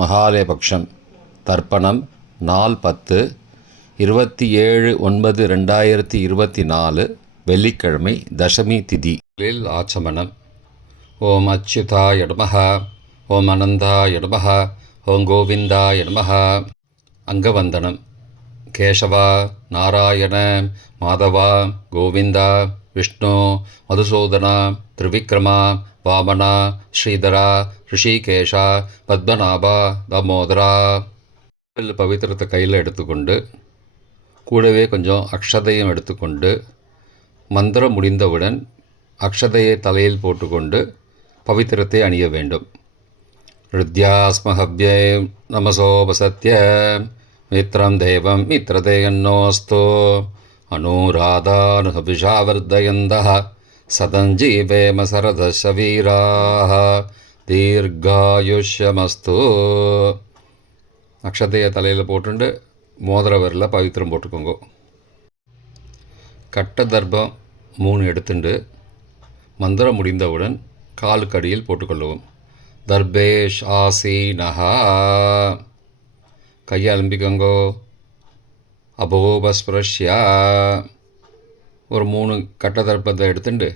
மகாலயபக்ஷம் தர்ப்பணம் நாள் 10 27/9/2024 வெள்ளிக்கிழமை தசமி திதி. ஆச்சமனம். ஓம் அச்சுதாய நமஹ, ஓம் அனந்தாய நமஹ, ஓம் கோவிந்தாய நமஹ. அங்கவந்தனம். கேசவா, நாராயண, மாதவா, கோவிந்தா, விஷ்ணு, மதுசூதனா, திரிவிக்ரமா, வாமனா, ஸ்ரீதரா, ரிஷிகேஷா, பத்மநாபா, தாமோதரா. பவித்திரத்தை கையில் எடுத்துக்கொண்டு கூடவே கொஞ்சம் அக்ஷதையும் எடுத்துக்கொண்டு மந்திரம் முடிந்தவுடன் அக்ஷதையை தலையில் போட்டுக்கொண்டு பவித்திரத்தை அணிய வேண்டும். ருத்யாஸ்மஹவ்யே நமசோபசத்ய மித்ரம் தேவம் மித்ரதேயன்னோஸ்தோ அனுராதானுஹவிஷாவர்தயந்தः சதஞ்சீவேம சரதசவீராः தீர்காயுஷ்யமஸ்து. அக்ஷதையை தலையில் போட்டுண்டு மோதிர விரலில் பவித்திரம் போட்டுக்கோங்க. கட்ட தர்ப்பம் 3 எடுத்துண்டு மந்திரம் முடிந்தவுடன் காலுக்கடியில் போட்டுக்கொள்ளவும். தர்பேஷ் ஆசீனஹா. கையை அலம்பிக்கோங்கோ. அபோபஸ்பிரஷ்யா. ஒரு 3 கட்ட தர்ப்பத்தை எடுத்துட்டு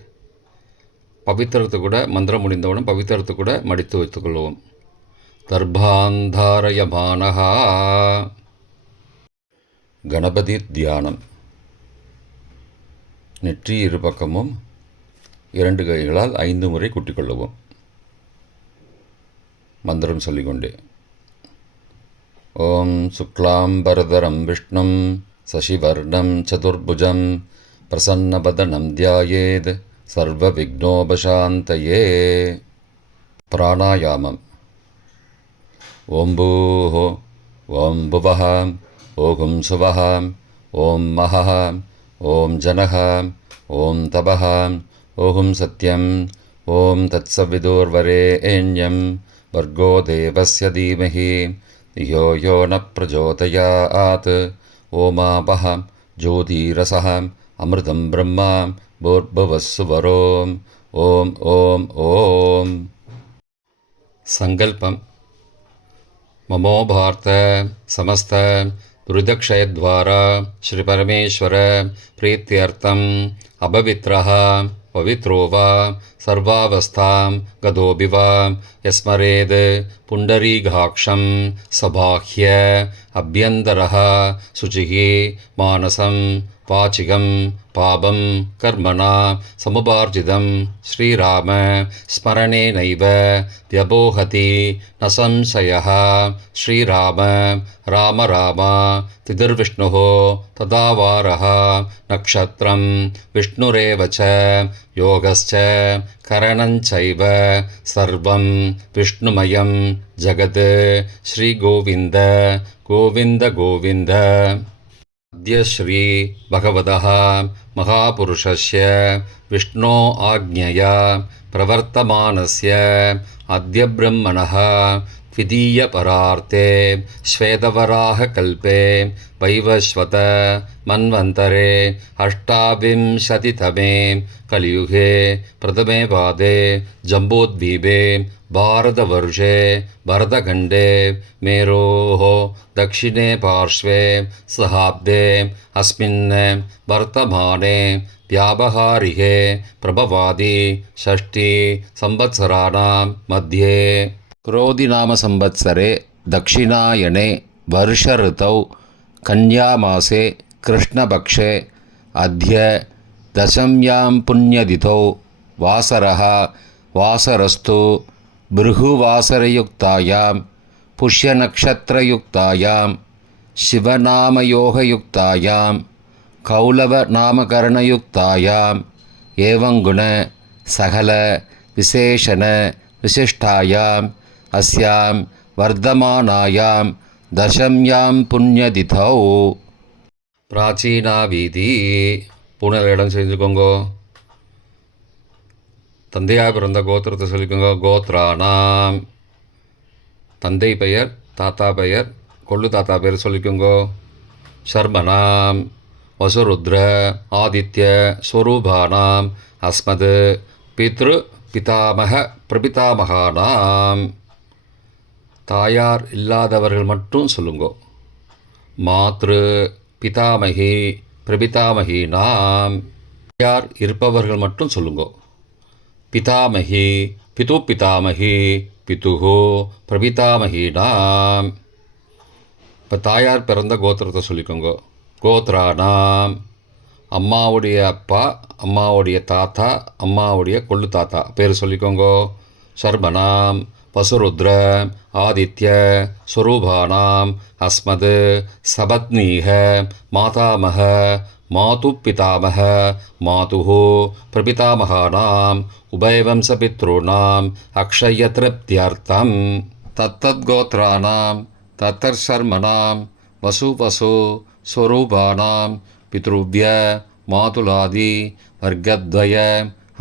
பவித்திரத்தை கூட மந்திரம் முடிந்தவுடன் பவித்திரத்தை கூட மடித்து வைத்துக்கொள்வோம். தர்பாந்தாரயமானஹா. கணபதி தியானம். நெற்றி இரு பக்கமும் 2 கைகளால் 5 முறை குட்டிக்கொள்ளவும். மந்திரம் சொல்லிக்கொண்டே. ஓம் சுக்லாம்பரதரம் விஷ்ணும் சசிவர்ணம் சதுர்புஜம் பிரசன்னபதனம் தியாயேத் சர்வ விக்னோபசாந்தயே. பிராணாயாமம். ஓம் பூஹ, ஓம் புவஹ, ஓம் சுவஹ, ஓம் மஹஹ, ஓம் ஜனஹ, ஓம் தபஹ, ஓம் சத்யம், ஓம் தத்சவிதுர்வரேண்யம் வர்கோ தேவஸ்ய தீமஹி யோ யோ ந பிரச்சோதயாத். ஓமாபஹ ஜோதிரசஹ அமிர்தம் பிரம்மா பூர்புவஸ்ஸுவரோம். ஓம் ஓம் ஓம். சங்கல்பம். மமோ பார்த்த சமஸ்த துரிதக்ஷயத்வாரா ஸ்ரீ பரமேஸ்வர பிரீத்தியர்த்தம் அபவித்ரஹ பவித்ரோ வா சர்வாவஸ்தாம் கதோபி வா யஸ்மரேத் புண்டரீகாக்ஷம் சபாஹ்ய அப்யந்தரஹ சுச்சிஹி மானசம் வாச்சிகம் பாபம் கர்மணா சமுபார்ஜிதம் ஸ்ரீராம ஸ்மரணேனைவ வ்யபோஹதி ந சம்சயः. ஸ்ரீராம ராம ராம திதிர்விஷ்ணுः ததாவாரः நக்ஷத்ரம் விஷ்ணுரேவ ச யோகஸ்ச கரணஞ்சைவ சர்வம் விஷ்ணுமயம் ஜகத். ஸ்ரீகோவிந்த கோவிந்த கோவிந்த. அத்ய ஸ்ரீ பகவதः மகாபுருஷஸ்ய விஷ்ணோ ஆக்ஞயா பிரவர்த்தமானஸ்ய அத்ய பிரம்மணः த்விதீய பரார்த்தே ஸ்வேதவராக கல்பே வைவஸ்வத மன்வந்தரே அஷ்டாவிம்சதிதமே கலியுகே பிரதமே பாதே ஜம்போத்வீபே பாரதவர்ஷே பரதகண்டே மேரோः दक्षिणे पार्श्वे सहाब्दे अस्मिन् वर्तमाने व्यावहारिके प्रभवादि षष्ठी संवत्सराणां मध्ये क्रोधिनाम संवत्सरे दक्षिणायने वर्ष ऋतौ कन्यामासे कृष्णपक्षे अद्य दशम्यां पुण्यतिथौ वासरः वासरस्तु भृगुवासरयुक्तायां पुष्यनक्षत्रयुक्तायां शिवनामयोगयुक्तायां कौलवनामकरणयुक्तायां एवं गुण सकल विशेषण विशिष्टायाम् अस्यां वर्धमानायां दशम्यां पुण्यतिथौ. प्राचीना வீதி. பூனல் இடம் செஞ்சுக்கோங்கோ. தந்தையாக பிறந்த கோத்திரத்தை சொல்லிக்கோங்க. கோத்ரானாம். தந்தை பெயர், தாத்தா பெயர், கொள்ளு தாத்தா பெயர் சொல்லிக்கோங்கோ. சர்மனாம் வசுருத்ர ஆதித்ய ஸ்வரூபானாம் அஸ்மத் பித்ரு பிதாமக பிரபிதாமகானாம். தாயார் இல்லாதவர்கள் மட்டும் சொல்லுங்கோ. மாத்ரு பிதாமகி பிரபிதாமகி நாம். தாயார் இருப்பவர்கள் மட்டும் சொல்லுங்கோ. பிதாமகி பிது பிதாமகி பிதுஹோ பிரபிதாமகி நாம். இப்போ தாயார் பிறந்த கோத்திரத்தை சொல்லிக்கோங்க. கோத்ரானாம். அம்மாவுடைய அப்பா, அம்மாவுடைய தாத்தா, அம்மாவுடைய கொள்ளு தாத்தா பேர் சொல்லிக்கோங்க. சர்மனாம் பசுருத்ர ஆதித்ய ஸ்வரூபானாம் அஸ்மத் சபத்னீக மாதாமக மாது பிதாமக மாதுஹோ பிரபிதாமகானாம் உபயவம்சபித்ருணாம் அக்ஷயத்ருப்தியர்த்தம். தத்தத்கோத்ரானாம் தத்தர்ஷர்மனாம் வசு ஸ்வரூபானாம் பித்ருவ்ய மாதுலாதி வர்க்கத்வய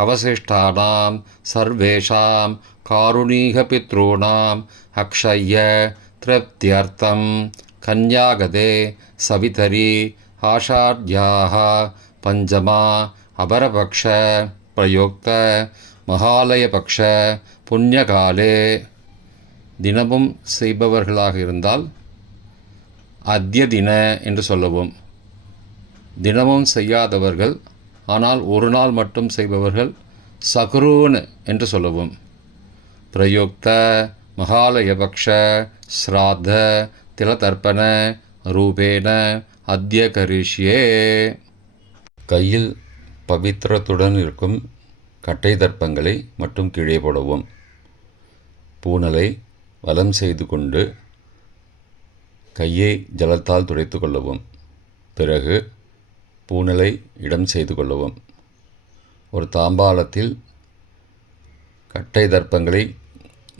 அவசிஷ்டானாம் சர்வேஷாம் காருணீகபித்ருணாம் அக்ஷய திருப்தியர்த்தம் கன்யாகதே சவிதரி ஆஷாட்யாः பஞ்சமா அபரபக்ஷ பிரயுக்த மகாலயபக்ஷ புண்ணியகாலே. தினமும் செய்பவர்களாக இருந்தால் அத்ய தின என்று சொல்லவும். தினமும் செய்யாதவர்கள் ஆனால் ஒரு நாள் மட்டும் செய்பவர்கள் சகுரூன் என்று சொல்லவும். பிரயுக்த மகாலயபக்ஷ ஸ்ராத்த திலதர்ப்பண ரூபேண அத்ய கரிஷ்யே. கையில் பவித்திரத்துடன் இருக்கும் கட்டை தர்ப்பங்களை மட்டும் கீழே போடவும். பூனலை வலம் செய்து கொண்டு கையை ஜலத்தால் துடைத்து கொள்ளவும். பிறகு பூனலை இடம் செய்து கொள்ளவும். ஒரு தாம்பாளத்தில் கட்டை தர்ப்பங்களை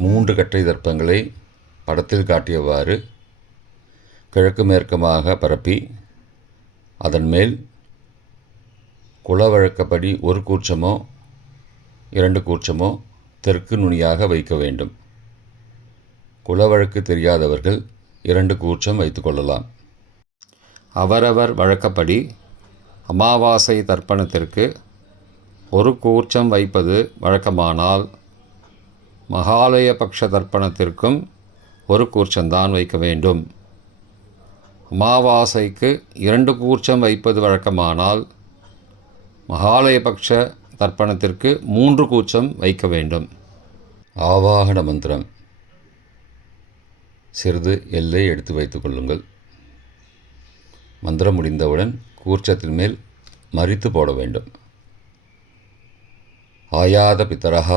3 கட்டை தர்ப்பங்களை படத்தில் காட்டியவாறு கிழக்கு மேற்குமாக பரப்பி அதன் மேல் குலவழக்கப்படி 1 கூர்ச்சமோ 2 கூர்ச்சமோ தெற்கு நுனியாக வைக்க வேண்டும். குலவழக்கு தெரியாதவர்கள் 2 கூர்ச்சம் வைத்து கொள்ளலாம். அவரவர் வழக்கப்படி அமாவாசை தர்ப்பணத்திற்கு 1 கூர்ச்சம் வைப்பது வழக்கமானால் மகாலயபக்ஷ தர்ப்பணத்திற்கும் 1 கூர்ச்சம்தான் வைக்க வேண்டும். அமாவாசைக்கு 2 கூர்ச்சம் வைப்பது வழக்கமானால் மகாலயபக்ஷ தர்ப்பணத்திற்கு 3 கூர்ச்சம் வைக்க வேண்டும். ஆவாகன மந்திரம். சிறிது எல்லை எடுத்து வைத்துக் கொள்ளுங்கள். மந்திரம் முடிந்தவுடன் கூர்ச்சத்தின் மேல் மரித்து போட வேண்டும். ஆயாத பிதரஹ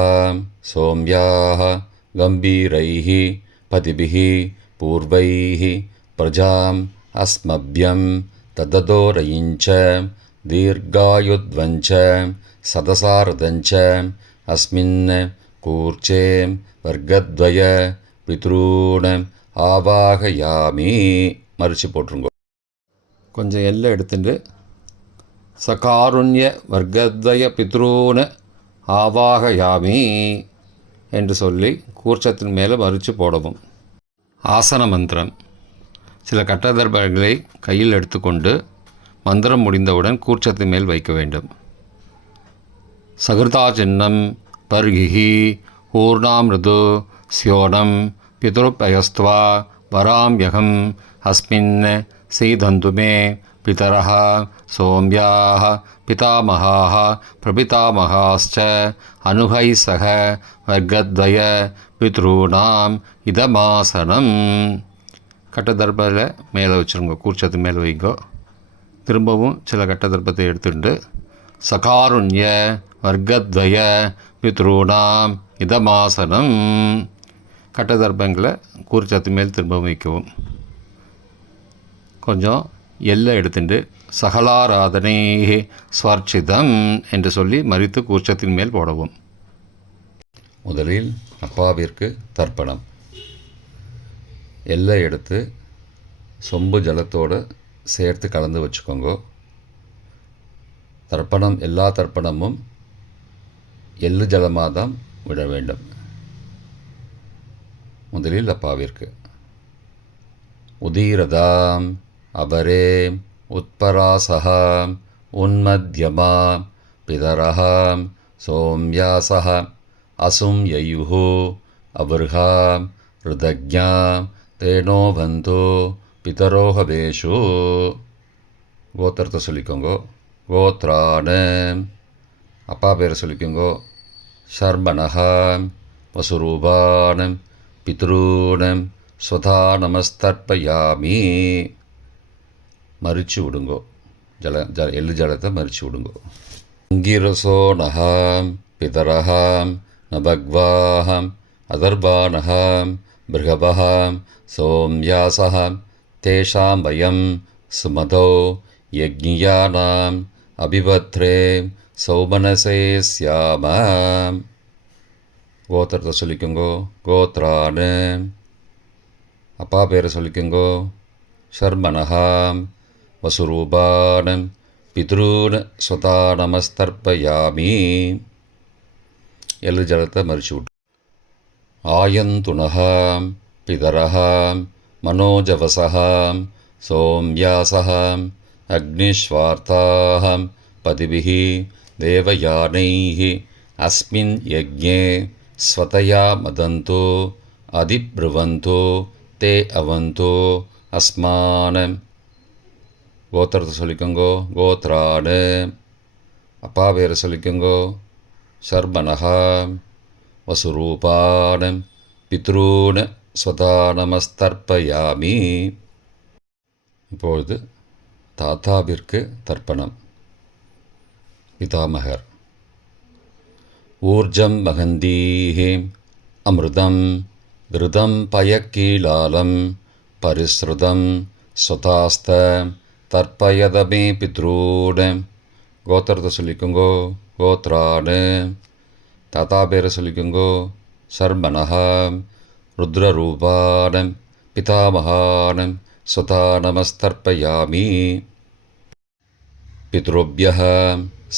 சோம்யாஹ கம்பீரைஹி பதிபிஹி பூர்வைஹி பிரஜாம் அஸ்மப்யம் தததோரயிஞ்ச தீர்காயுத்வஞ்ச சதசாரதஞ்ச அஸ்மின் கூர்ச்சே வர்க்கத்வய பித்ரூண ஆவாகயாமி. மறித்து போட்டுருங்க. கொஞ்சம் எல்லை எடுத்துட்டு சகாருண்ய வர்க்கத்வய பித்ரூண ஆவாகயாமி என்று சொல்லி கூர்ச்சத்தின் மேலே மறித்து போடவும். ஆசன மந்திரம். சில கட்டதர்பங்களை கையில் எடுத்துக்கொண்டு மந்திரம் முடிந்தவுடன் கூர்ச்சத்தின் மேல் வைக்க வேண்டும். சகிருதா சின்னம் பர்கிஹி ஊர்ணாமிருது ஸ்யோனம் பிதுருப்பயஸ்துவா வராம்யகம் அஸ்மின் சீதந்துமே பிதரஹ சோம்யாஹ பிதாமகாஹ பிரபிதாமகாஸ்ச அனுகை சக வர்க்கத்வய பித்ருணாம் இதமாசனம். கட்டதர்பத்தில் மேலே வச்சுருங்க. கூர்ச்சத்து மேலே வைங்கோ. திரும்பவும் சில கட்டதர்பத்தை எடுத்துட்டு சகாருண்ய வர்க்கத்வய பித்ருணாம் இதமாசனம். கட்டதர்பங்களை கூர்ச்சத்து மேல் திரும்பவும் வைக்கவும். கொஞ்சம் எல்லை எடுத்துட்டு சகலாராதனை ஸ்வர்ச்சிதம் என்று சொல்லி மறித்து கூர்ச்சத்தின் மேல் போடவும். முதலில் அப்பாவிற்கு தர்ப்பணம். எல்லை எடுத்து சொம்பு ஜலத்தோடு சேர்த்து கலந்து வச்சுக்கோங்க. தர்ப்பணம் எல்லா தர்ப்பணமும் எள்ளு ஜலமாக தான் விட வேண்டும். முதலில் அப்பாவிற்கு உதீரதாம் அபரே உத்பராசகாம் உன்மத்யமாம் பிதரஹாம் சோம்யாசஹ அசும் யயுஹு அபர்ஹாம் ருதஜ்ஞா தேனோ பந்தோ பிதரோஹவேஷு. கோத்திரத்தை சொல்லிக்கோங்கோ. கோத்ரான அப்பா பேரை சொல்லிக்கோங்கோ. ஷர்மணஹாம் வசுரூபானம் பித்ரூனம் ஸ்வதா நமஸ்தர்ப்பயாமி. மறிச்சு விடுங்கோ. எள்ளு ஜலத்தை மறிச்சு விடுங்கோ. அங்கிரசோ நகாம் பிதரஹாம் நபக்வாஹாம் அதர்பானஹாம் பிருகபஹாம் சோம்யாசஹாம் தேஷாம் வயம் சுமதோ யக்ஞியானாம் அபிபத்ரே சௌமனசே ஸ்யாமாம். கோத்திரத்தை சொல்லிக்கோங்கோ. கோத்ரானு அப்பா பேரை சொல்லிக்கோங்கோ. ஷர்மணஹாம் வசுரூபானம் பித்ரூன் ஸ்வதா நமஸ்தர்ப்பயாமி. எள்ளு ஜலத்தை மறிச்சு விட்டு. ஆயந்துணஹாம் பிதரஹாம் மனோஜவசஹாம் சோம்யாசஹாம் அக்னிஸ்வார்த்தாஹாம் பதிபிஹி தேவயானைஹி அஸ்மின் யஜ்ஞே ஸ்வதயா மதந்தோ அதிப்ருவந்தோ தே அவந்தோ அஸ்மானம். கோத்திரத்தை சொல்லிக்கோங்கோ. கோத்ரானு அப்பா பேரை சொல்லிக்கோங்கோ. ஷர்மணஹாம் வசுரூபானம் பித்ரூன் ஸ்வதா நமஸ்தர்ப்பயாமி. இப்பொழுது தாத்தாவிற்கு தர்ப்பணம். பிதாமகர். ஊர்ஜம் மகந்தீஹி அமிர்தம் கிருதம் பயக்கீலாலம் பரிஸ்ருதம் ஸ்வதாஸ்த தர்ப்பயதமே பித்ரூன். கோத்திரத்தை சொல்லிக்கோங்கோ. கோத்ரானு தாத்தா பேரை சொல்லிக்கோங்கோ. ஷர்மணஹாம் ருத்ரரூபானம் பிதாமகானம் ஸ்வதா நமஸ்தர்ப்பயாமி. பித்ருभ्यः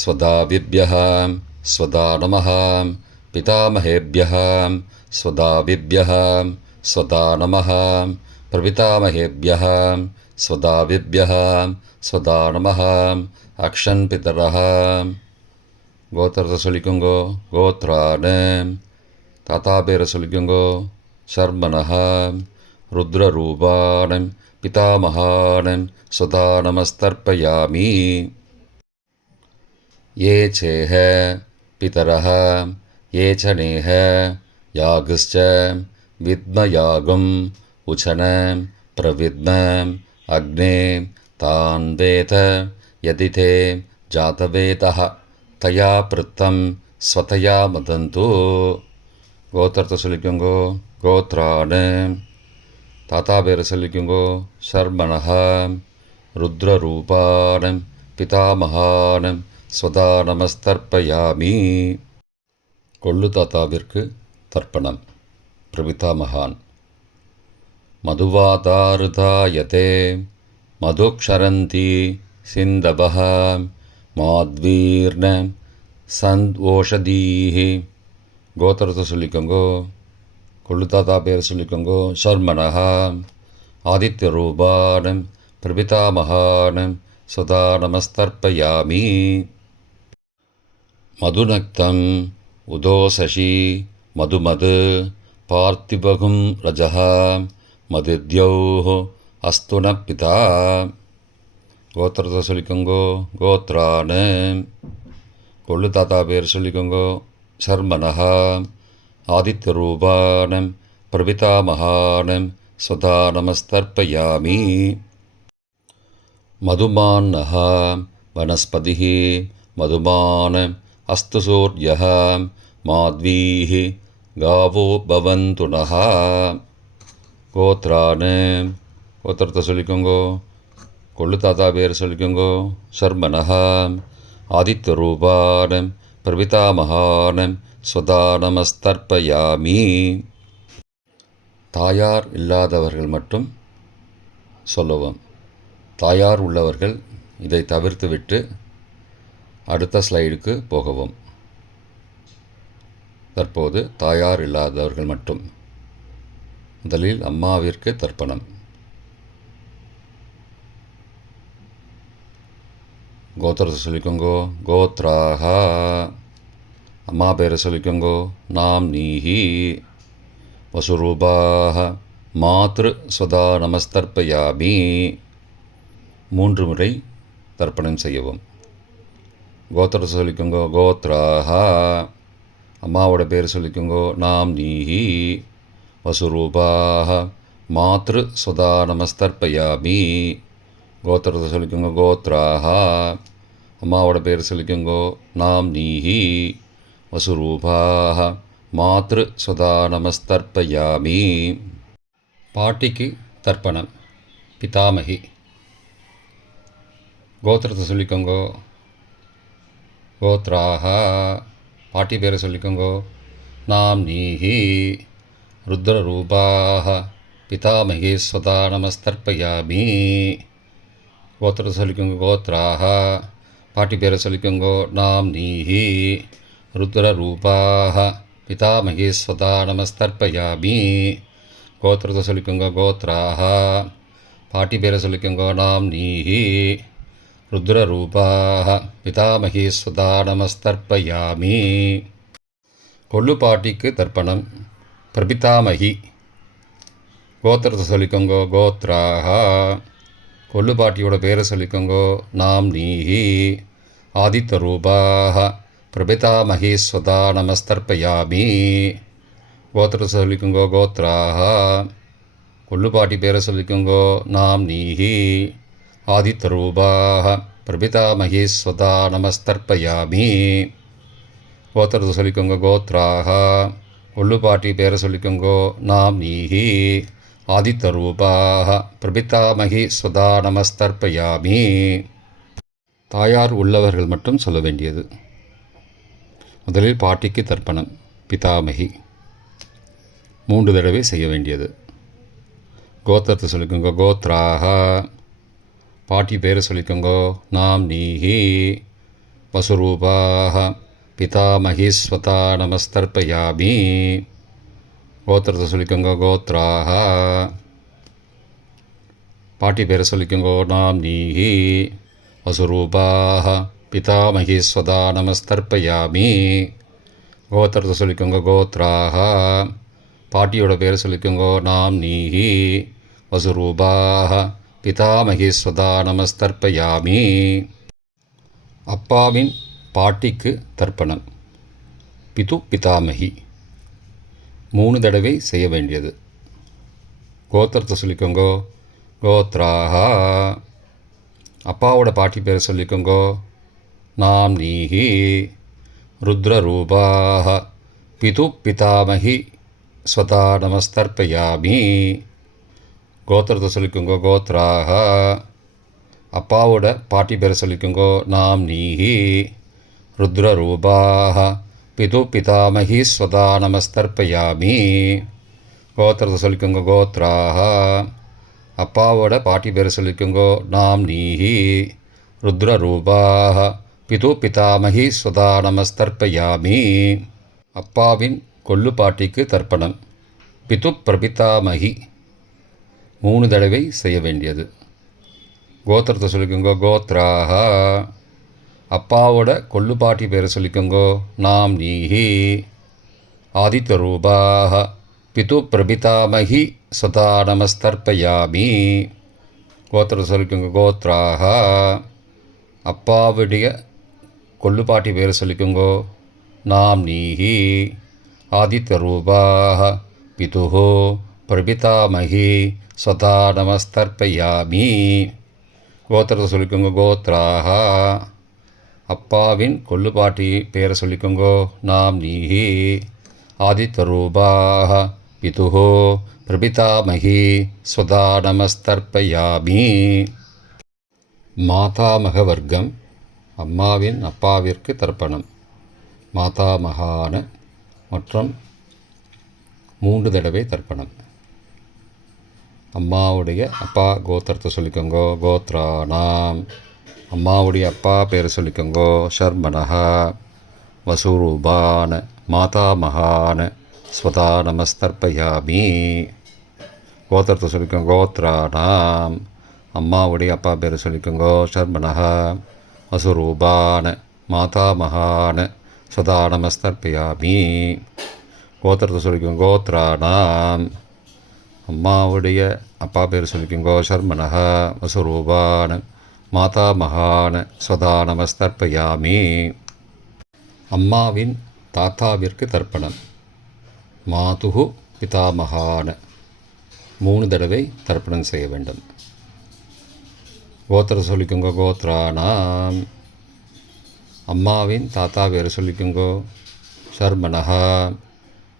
स्वदाविभ्यः स्वदा नमः पितामहेभ्यः स्वदाविभ्यः स्वदा नमः प्रपितामहेभ्यः स्वदाविभ्यः स्वदा नमः अक्षन् पितरः. கோத்திரத்தை சொல்லிக்கோங்கோ. கோத்ரானு தாத்தா பேரை சொல்லிக்கோங்கோ. ஷர்மணஹாம் ருத்ரரூபானம் பிதாமகானம் ஸ்வதா நமஸ்தர்ப்பயாமி. ये चेह पितरः ये च नेह यागश्च विद्मयागम् उचन प्रविद्म अग्ने तान् वेद यदि ते जातवेदः तया पृत्तं स्वतया मदन्तु. கோத்திரத்தை சொல்லிக்கோங்கோ. கோத்ரானு தாத்தா பேரை சொல்லிக்கோங்கோ. ஷர்மணஹாம் ருத்ரரூபானம் பிதாமகானம் ஸ்வதா நமஸ்தர்ப்பயாமி. கொள்ளு தாத்தாவிற்கு தர்ப்பணம். பிரபிதாமகான். மதுவாதாருதாயதே மதுக்ஷரந்தி சிந்தபஹ மாத்வீர்ண சந்த்வோஷதீஹி. கோத்திரத்தை சொல்லிக்கோங்கோ. கொள்ளு தாத்தா பேர் சொல்லிக்கோங்கோ. ஷர்மணஹாம் ஆதித்யரூபானம் பிரபிதாமகானம் ஸ்வதா நமஸ்தர்ப்பயாமி. மதுநக்தம் உதோசசி மதுமது பார்த்திபகும் ரஜः மதித்யௌः அஸ்துன பிதா. கோத்திரத்தை சொல்லிக்கோங்கோ. கோத்ரானு கொள்ளு தாத்தா பேர் சொல்லிக்கோங்கோ. ஷர்மணஹாம் ஆதித்யரூபானம் பிரபிதாமகானம் ஸ்வதா நமஸ்தர்ப்பயாமி. மதுமான்னः वनस्पतिः मधुमान् अस्तु सूर्यः माध्वीः गावो भवन्तु नः. கோத்ரானு கோத்திரத்தை சொல்லிக்கோங்கோ. கொள்ளு தாத்தா பேர் சொல்லிக்கோங்கோ. ஷர்மணஹாம் ஆதித்யரூபானம் பிரபிதாமகானம் ஸ்வதா நமஸ்தர்ப்பயாமி. தாயார் இல்லாதவர்கள் மட்டும் சொல்லவும். தாயார் உள்ளவர்கள் இதை தவிர்த்துவிட்டு அடுத்த ஸ்லைடுக்கு போகவும். தற்போது தாயார் இல்லாதவர்கள் மட்டும். முதலில் அம்மாவிற்கு தர்ப்பணம். கோத்திரத்தை சொல்லிக்கோங்கோ. கோத்ராஹா அம்மா பேரை சொல்லிக்கோங்கோ. நாம் நீஹி வசுரூபாக மாத்ரு ஸ்வதா நமஸ்தர்ப்பயாமி. 3 முறை தர்ப்பணம் செய்யவும். கோத்திரத்தை சொல்லிக்கோங்க, கோத்ராக. அம்மாவோட பேர் சொல்லிக்கோங்க, நாம் நீஹி. வசுரூபாக மாத்ரு ஸ்வதா நமஸ்தர்ப்பயாமி. கோத்திரத்தை சொல்லிக்கோங்க, கோத்ராக. அம்மாவோட பேர் சொல்லிக்கோங்க, நாம் நீஹி. வசுரூபாக மாத்ரு ஸ்வதா நமஸ்தர்ப்பயாமி. பாட்டிக்கு தர்ப்பணம். பிதாமகி. கோத்திரத்தை சொல்லிக்கோங்க, கோத்ராக. பாட்டி பேரை சொல்லிக்கோங்க, நாம் நீஹி. ருத்ரரூபாக பிதாமகி ஸ்வதா நமஸ்தர்ப்பயாமி. கோத்திரத்தை சொல்லிக்கோங்க, கோத்ராக. பாட்டி பேரை சொல்லிக்கோங்க, நாம் நீஹி. ருத்ரரூபாக பிதாமகி ஸ்வதா நமஸ்தர்ப்பயாமி. கோத்திரத்தை சொல்லிக்கோங்க, கோத்ராக. பாட்டி பேரை சொல்லிக்கோங்க, நாம் நீஹி. ருத்ரரூபாக பிதாமகி ஸ்வதா நமஸ்தர்ப்பயாமி. கொள்ளு பாட்டிக்கு தர்ப்பணம். பிரபிதாமகி. கோத்திரத்தை சொல்லிக்கோங்க, கோத்ராக. கொள்ளு பாட்டியோட பேரை சொல்லிக்கோங்க, நாம் நீஹி. ஆதித்தரூபாக பிரபிதாமகி ஸ்வதா நமஸ்தர்ப்பயாமி. கோத்திரத்தை சொல்லிக்கோங்க, கோத்ராக. கொள்ளு பாட்டி பேரை சொல்லிக்கோங்க, நாம் நீஹி. ஆதித்தரூபாக பிரபிதாமகி ஸ்வதா நமஸ்தர்ப்பயாமி. கோத்திரத்தை சொல்லிக்கோங்க, கோத்ராக. கொள்ளு பாட்டி பேரை சொல்லிக்கோங்க, நாம் நீஹி. ஆதித்தரூபாக பிரபிதாமகி ஸ்வதா நமஸ்தர்ப்பயாமி. தாயார் உள்ளவர்கள் மட்டும் சொல்ல வேண்டியது. முதலில் பாட்டிக்கு தர்ப்பணம். பிதாமகி 3 தடவை செய்ய வேண்டியது. கோத்திரத்தை சொல்லிக்கோங்க, கோத்ராக. பாட்டி பேரை சொல்லிக்கோங்க, நாம் நீஹி. வசுரூபாக பிதாமகி ஸ்வதா நமஸ்தர்ப்பயாமி. கோத்திரத்தை சொல்லிக்கோங்க, கோத்ராக. பாட்டி பேரை சொல்லிக்கோங்க, நாம் நீஹி. வசுரூபாக பிதாமகி ஸ்வதா நமஸ்தர்ப்பயாமி. கோத்திரத்தை சொல்லிக்கோங்க, கோத்ராக. பாட்டியோட பேரை சொல்லிக்கோங்க, நாம் நீஹி. வசுரூபாக பிதாமகி ஸ்வதா நமஸ்தர்ப்பயாமி. அப்பாவின் பாட்டிக்கு தர்ப்பணம். பிது பிதாமகி 3 தடவை செய்ய வேண்டியது. கோத்திரத்தை சொல்லிக்கோங்க, கோத்ராக. அப்பாவோட பாட்டி பேரை சொல்லிக்கோங்க, நாம் நீஹி. ருத்ரரூபாக பிது பிதாமகி ஸ்வதா நமஸ்தர்ப்பயாமி. கோத்திரத்தை சொல்லிக்கோங்க, கோத்ராக. அப்பாவோட பாட்டி பேரை சொல்லிக்கோங்க, நாம் நீஹி. ருத்ரரூபாக பிது பிதாமகி ஸ்வதா நமஸ்தர்ப்பயாமி. கோத்திரத்தை சொல்லிக்கோங்க, கோத்ராக. அப்பாவோட பாட்டி பேரை சொல்லிக்கோங்க, நாம் நீஹி. ருத்ரரூபாக பிது பிதாமகி ஸ்வதா நமஸ்தர்ப்பயாமி. அப்பாவின் கொள்ளு பாட்டிக்கு தர்ப்பணம். பிது பிரபிதாமகி 3 தடவை செய்ய வேண்டியது. கோத்திரத்தை சொல்லிக்கோங்க, கோத்ராக. அப்பாவோட கொள்ளு பாட்டி பேரை சொல்லிக்கோங்க, நாம் நீஹி. ஆதித்தரூபாக பிது பிரபிதாமகி ஸ்வதா நமஸ்தர்ப்பயாமி. கோத்திரத்தை சொல்லிக்கோங்க, கோத்ராக. அப்பாவுடைய கொள்ளு பாட்டி பேரை சொல்லிக்கோங்க, நாம் நீஹி. ஆதித்தரூபாக பிது பிரபிதாமகி ஸ்வதா நமஸ்தர்ப்பயாமி. கோத்திரத்தை சொல்லிக்கோங்க, கோத்ராக. அப்பாவின் கொள்ளு பாட்டி பேரை சொல்லிக்கோங்க, நாம் நீஹி. ஆதித்தரூபாக பிது பிரபிதாமகி ஸ்வதா நமஸ்தர்ப்பயாமி. மாதாமக வர்க்கம். அம்மாவின் அப்பாவிற்கு தர்ப்பணம். மாதாமகான மற்றும் 3 தடவை தர்ப்பணம். அம்மாவுடைய அப்பா கோத்திரத்தை சொல்லிக்கோங்க, கோத்ரானாம். அம்மாவுடைய அப்பா பேரை சொல்லிக்கோங்க, ஷர்மனஹா. வசுரூபான மாதாமகான ஸ்வதா நமஸ்தர்ப்பயாமி. கோத்திரத்தை சொல்லிக்கோங்க, கோத்ரானாம். அம்மாவுடைய அப்பா பேரை சொல்லிக்கோங்க, ஷர்மனஹா. வசுரூபான மாதாமகான ஸ்வதா நமஸ்தர்ப்பயாமி. கோத்திரத்தை சொல்லிக்கோங்க. கோத்ராணாம். அம்மாவுடைய அப்பா பேர் சொல்லிக்கோங்க. சர்மனஹ வசுரூபான மாதா மகான ஸ்வதா நமஸ்தர்ப்பயாமி. அம்மாவின் தாத்தாவிற்கு தர்ப்பணம். மாதுகு பிதாமகான 3 தடவை தர்ப்பணம் செய்ய வேண்டும். கோத்திரத்தை சொல்லிக்கோங்க. கோத்ராணாம். அம்மாவின் தாத்தா பேர் சொல்லிக்கோங்க. சர்மனஹ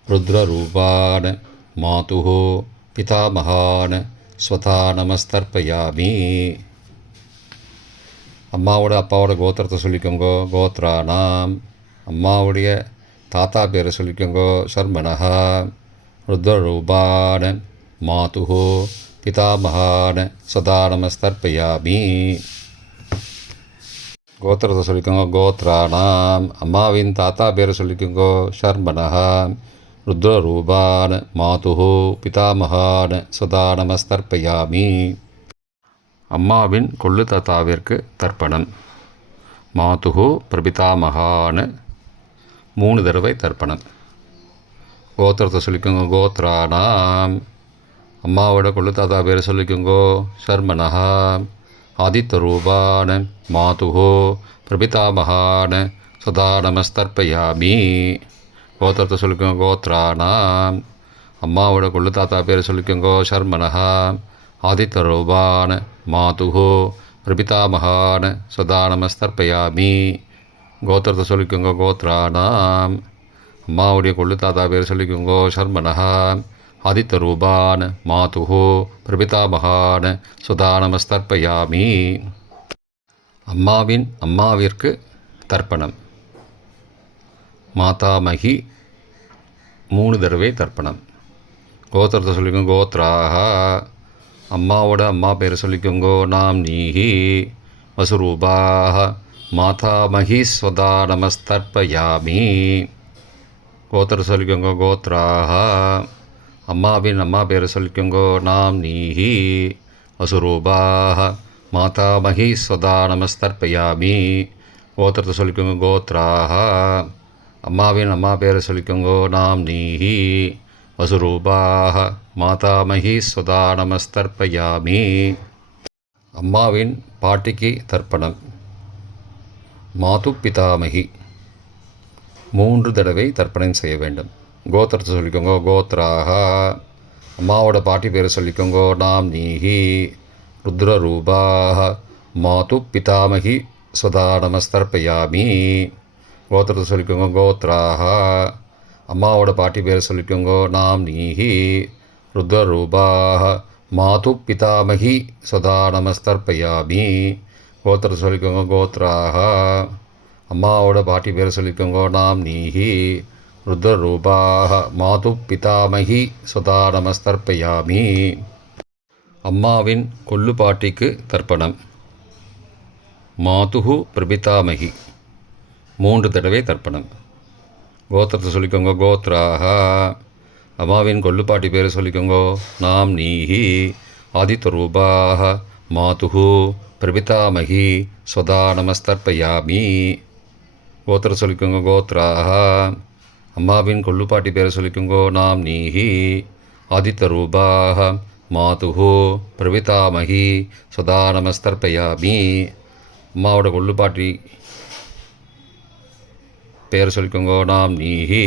ருத்ரரூபான மாதுகு பிதாமகான ஸ்வதா நமஸ்தர்ப்பயாமி. அம்மாவோட அப்பாவோட கோத்திரத்தை சொல்லிக்கோங்க. கோத்ராணாம். அம்மாவுடைய தாத்தா பேரை சொல்லிக்கோங்க. சர்மனஹ ருத்ரரூபான மாதுகு பிதாமகான ஸ்வதா நமஸ்தர்ப்பயாமி. கோத்திரத்தை சொல்லிக்கோங்க. கோத்ராணாம். அம்மாவின் தாத்தா பேரை சொல்லிக்கோங்க. சர்மனஹ ருத்ரரூபான மாதுகு பிதாமகான ஸ்வதா நமஸ்தர்ப்பயாமி. அம்மாவின் கொள்ளு தாத்தாவிற்கு தர்ப்பணம். மாதுகு பிரபிதாமகான 3 தடவை தர்ப்பணம். கோத்திரத்தை சொல்லிக்கோங்க. கோத்ராணாம். அம்மாவோட கொள்ளு தாத்தா பேர் சொல்லிக்கோங்க. சர்மனஹ ஆதித்தரூபான மாதுகு பிரபிதாமகான ஸ்வதா நமஸ்தர்ப்பயாமி. கோத்திரத்தை சொல்லிக்கோங்க. கோத்ராணாம். அம்மாவோட கொள்ளு தாத்தா பேர் சொல்லிக்கோங்க. சர்மனஹ ஆதித்தரூபான மாதுகு பிரபிதாமகான ஸ்வதா நமஸ்தர்ப்பயாமி. கோத்திரத்தை சொல்லிக்கோங்க. கோத்ராணாம். அம்மாவுடைய கொள்ளு தாத்தா பேர் சொல்லிக்கோங்க. சர்மனஹ ஆதித்தரூபான மாதுகு பிரபிதாமகான ஸ்வதா நமஸ்தர்ப்பயாமி. அம்மாவின் அம்மாவிற்கு தர்ப்பணம். மாதாமகி 3 தடவை தர்ப்பணம். கோத்திரத்தை சொல்லிக்கோங்க. கோத்ராஹ. அம்மாவோட அம்மா பேரை சொல்லிக்கோங்க. நாம்னீஹி வசுரூபாஹ மாதாமகி ஸ்வதா நமஸ்தர்ப்பயாமி. கோத்திரத்தை சொல்லிக்கோங்க. கோத்ராஹ. அம்மாவின் அம்மா பேரை சொல்லிக்கோங்க. நாம்னீஹி வசுரூபாஹ மாதாமகி ஸ்வதா நமஸ்தர்ப்பயாமி. கோத்திரத்தை சொல்லிக்கோங்க. கோத்ராஹ. அம்மாவின் அம்மா பேரை சொல்லிக்கோங்க. நாம்னீஹி வசுரூபாஹ மாதாமகி ஸ்வதா நமஸ்தர்ப்பயாமி. அம்மாவின் பாட்டிக்கு தர்ப்பணம். மாது பிதாமகி 3 தடவை தர்ப்பணம் செய்ய வேண்டும். கோத்திரத்தை சொல்லிக்கோங்க. கோத்ராஹ. அம்மாவோட பாட்டி பேரை சொல்லிக்கோங்க. நாம்னீஹி ருத்ரரூபாஹ மாது பிதாமகி ஸ்வதா நமஸ்தர்ப்பயாமி. கோத்திரத்தை சொல்லிக்கோங்க. கோத்ராஹ. அம்மாவோட பாட்டி பேரை சொல்லிக்கோங்க. நாம்னீஹி ருத்ரரூபாஹ மாது பிதாமகி ஸ்வதா நமஸ்தர்ப்பயாமி. கோத்திரத்தை சொல்லிக்கோங்க. கோத்ராஹ. அம்மாவோட பாட்டி பேரை சொல்லிக்கோங்க. நாம்னீஹி ருத்ரரூபாஹ மாது பிதாமகி ஸ்வதா நமஸ்தர்ப்பயாமி. அம்மாவின் கொள்ளு பாட்டிக்கு தர்ப்பணம். மாதுகு பிரபிதாமகி 3 தடவை தர்ப்பணம். கோத்திரத்தை சொல்லிக்கோங்க. கோத்ராஹ. அம்மாவின் கொள்ளுப்பாட்டி பேரை சொல்லிக்கோங்க. நாம்னீஹி ஆதித்தரூபாஹ மாதுகு பிரபிதாமகி ஸ்வதா நமஸ்தர்ப்பயாமி. கோத்திரத்தை சொல்லிக்கோங்க. கோத்ராஹ. அம்மாவின் கொள்ளுப்பாட்டி பேரை சொல்லிக்கோங்க. நாம்னீஹி ஆதித்தரூபாஹ மாதுகு பிரபிதாமகி ஸ்வதா நமஸ்தர்ப்பயாமி. அம்மாவோட கொள்ளுப்பாட்டி பேர் சொல்லிக்கோங்க. நாம்னீஹி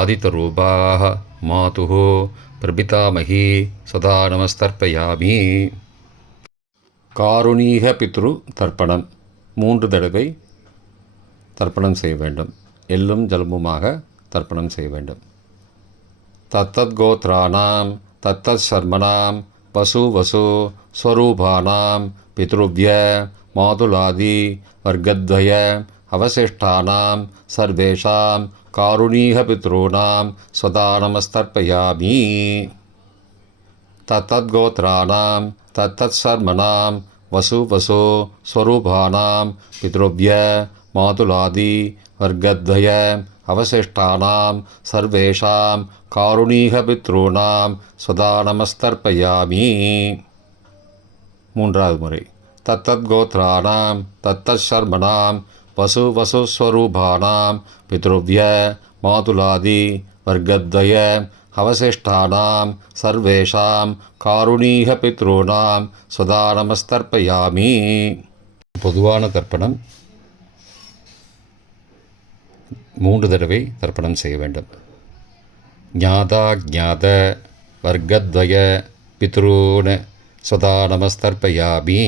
ஆதித்தரூபாஹ மாதுகு பிரபிதாமகி ஸ்வதா நமஸ்தர்ப்பயாமி. காருணீக பித்ரு தர்ப்பணம். 3 தடவை தர்ப்பணம் செய்ய வேண்டும். எள்ளும் ஜலமுமாக தர்ப்பணம் செய்ய வேண்டும். தத்தத் கோத்ராணாம் தத்தத் சர்மணாம் வசு வசு ஸ்வரூபானாம் பித்ருவ்ய மாதுலாதி வர்க்கத்வய அவசிஷ்டானாம் சர்வேஷாம் காருணீக பித்ருணாம் ஸ்வதா நமஸ்தர்ப்பயாமி. தத்தத்கோத்ராணாம் தத்தத் சர்மணாம் வசு வசு ஸ்வரூபானாம் பித்ருவ்ய மாதுலாதி வர்க்கத்வய அவசிஷ்டானாம் சர்வேஷாம் காருணீக பித்ருணாம் ஸ்வதா நமஸ்தர்ப்பயாமி. 3வது முறை. தத்தத்கோத்ராணாம் தத்தத் சர்மணாம் வசு வசு ஸ்வரூபானாம் பித்ருவ்ய மாதுலாதி வர்க்கத்வய அவசிஷ்டானாம் சர்வேஷாம் காருணீக பித்ருணாம் சதா நமஸ்தர்ப்பயாமி. பொதுவான தர்ப்பணம் 3 தடவை தர்ப்பணம் செய்ய வேண்டும். ஞாதா ஜாத வர்க்கத்வய பித்ருன் சதா நமஸ்தர்ப்பயாமி.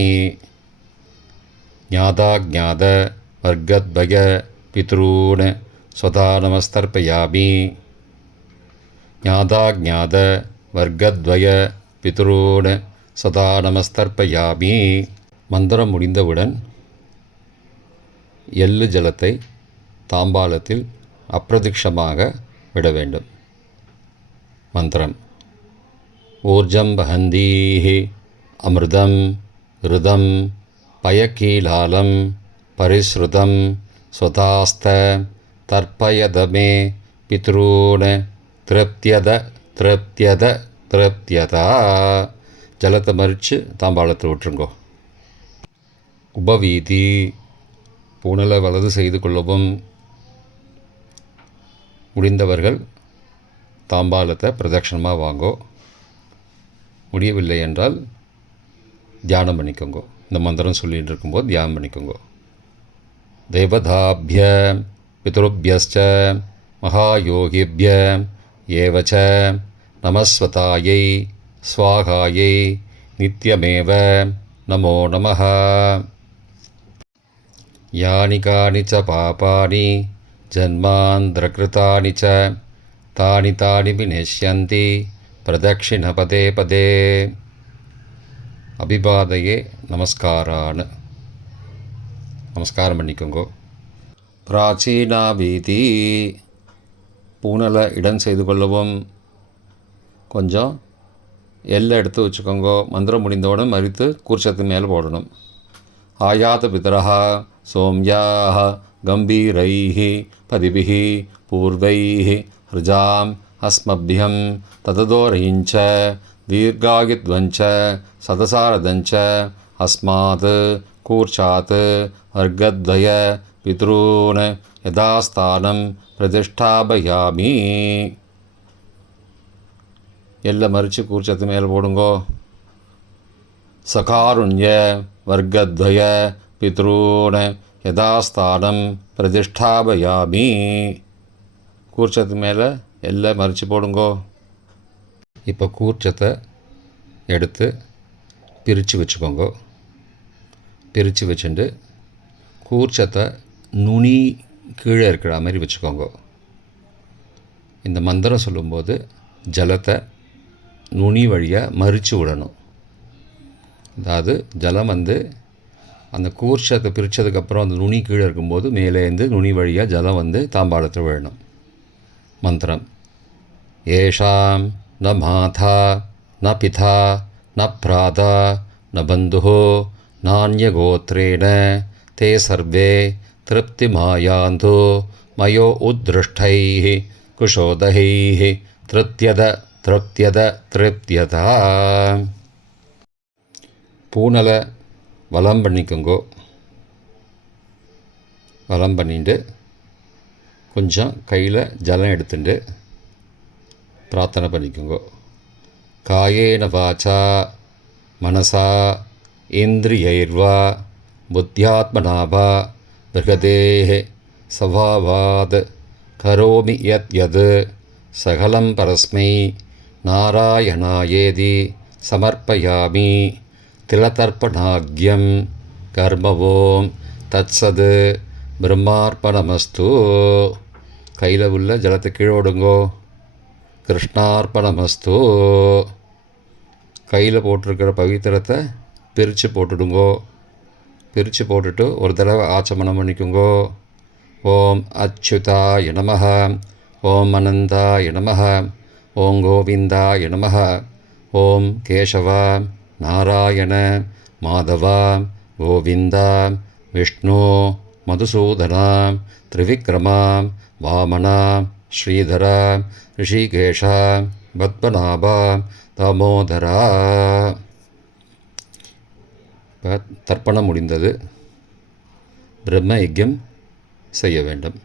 ஞாதா ஜாத வர்க்கத்வய பித்ருன் சதா நமஸ்தர்ப்பயாமி. ஞாதா ஜாத வர்க்கத்வய பித்ருன் சதா நமஸ்தர்ப்பயாமி. மந்திரம் முடிந்தவுடன் எள்ளு ஜலத்தை தாம்பாளத்தில் அப்பிரதிக்ஷமாக விட வேண்டும். மந்திரம்: ஊர்ஜம் வஹந்தீஹி அமிர்தம் ருதம் பயக்கீலாலம் பரிஸ்ருதம் ஸ்வதாஸ்த தர்ப்பயதமே பித்ரூன் திருப்தியத திருப்தியத திருப்தியதா. ஜலத்தை மறித்து தாம்பாளத்தில் விட்டுருங்கோ. உபவீதி: பூணலை வலது செய்து கொள்ளவும். முடிந்தவர்கள் தாம்பாளத்தை பிரதட்சணமாக வாங்கோ. முடியவில்லை என்றால் தியானம் பண்ணிக்கோங்க. இந்த மந்திரம் சொல்லிகிட்டு இருக்கும்போது தியானம் பண்ணிக்கோங்க. தேவதாபிய பித்ருபியஸ்ச மகாயோகிபிய ஏவச்ச நமஸ்வதாயை ஸ்வாகாயை நித்யமேவ நமோ நமः. யானி கானி ச பாபானி ஜன்மாந்திரகிருதானி ச தானி தானி விநஷ்யந்தி பிரதக்ஷிண பதே பதே. அபிபாதையே நமஸ்காரான்னு நமஸ்காரம் பண்ணிக்கோங்கோ. பிராச்சீனா வீதி: பூனலை இடம் செய்து கொள்ளவும். கொஞ்சம் எல்லை எடுத்து வச்சுக்கோங்கோ. மந்திரம் முடிந்தவுடன் மறித்து கூர்ச்சத்து மேலே போடணும். ஆயாத பிதரஹா சோம்யாஹ கம்பீரைஹி பதிபிஹி பூர்வைஹி ஹிருஜாம் அஸ்மபியம் தததோரயிஞ்ச தீர்காயுத்வஞ்ச சதசாரதஞ்ச அஸ்மாத் கூர்ச்சாத் வர்க்கத்வய பித்ரூன் யதாஸ்தானம் பிரதிஷ்டாபயாமி. எல்லை மறித்து கூர்ச்சத்து மேலே போடுங்கோ. சகாருண்ய வர்க்கத்வய பித்ரூன் யதாஸ்தானம் பிரதிஷ்டாபயாமி. கூர்ச்சத்து மேலே எல்லை மறித்து போடுங்கோ. இப்போ கூர்ச்சத்தை எடுத்து பிரித்து வச்சுக்கோங்க. பிரித்து வச்சுட்டு கூர்ச்சத்தை நுனி கீழே இருக்கிற மாதிரி வச்சுக்கோங்க. இந்த மந்திரம் சொல்லும்போது ஜலத்தை நுனி வழியாக மறித்து விடணும். அதாவது ஜலம் அந்த கூர்ச்சத்தை பிரித்ததுக்கப்புறம் அந்த நுனி கீழே இருக்கும்போது மேலேருந்து நுனி வழியாக ஜலம் தாம்பாளத்தில் விழணும். மந்திரம்: ஏஷாம் ந மாதா ந பிதா ந பிராதா ந பந்துஹோ நான்யகோத்ரேண தே சர்வே திருப்திமாயாந்தோ மயோ உத்ருஷ்டைः குஷோதகைः திருப்தியத திருப்தியத திருப்தியதா. பூனலை வலம் பண்ணிக்கோங்கோ. வலம் பண்ணிட்டு கொஞ்சம் கையில் ஜலம் எடுத்துட்டு பிரார்த்தனை பண்ணிக்கோங்கோ. காயேன வாச்சா மனசா இந்திரியைர்வா புத்தியாத்மனாவா பிருகதேஹ சவாவாத் கரோமி யத் யத் சகலம் பரஸ்மை நாராயணாயேதி சமர்ப்பயாமி. திலதர்ப்பணாக்யம் கர்மவோம் தத்சது பிரம்மார்ப்பணமஸ்து. கையில் உள்ள ஜலத்தை கீழோடுங்கோ. கிருஷ்ணார்ப்பணமஸ்து. கையில் போட்டிருக்கிற பவித்திரத்தை பிரித்து போட்டுடுங்கோ. பிரித்து போட்டுட்டு ஒரு தடவை ஆச்சமனம் பண்ணிக்கோங்கோ. ஓம் அச்சுதாய நமஹ, ஓம் அனந்தாய நமஹ, ஓம் கோவிந்தாய நமஹ, ஓம் கேசவ நாராயண மாதவ கோவிந்த விஷ்ணு மதுசூதன திரிவிக்ரம வாமன ஸ்ரீதர ரிஷிகேஷ பத்மநாப தாமோதரா. இப்போ தர்ப்பணம் முடிந்தது. பிரம்ம யஜ்யம் செய்ய வேண்டும்.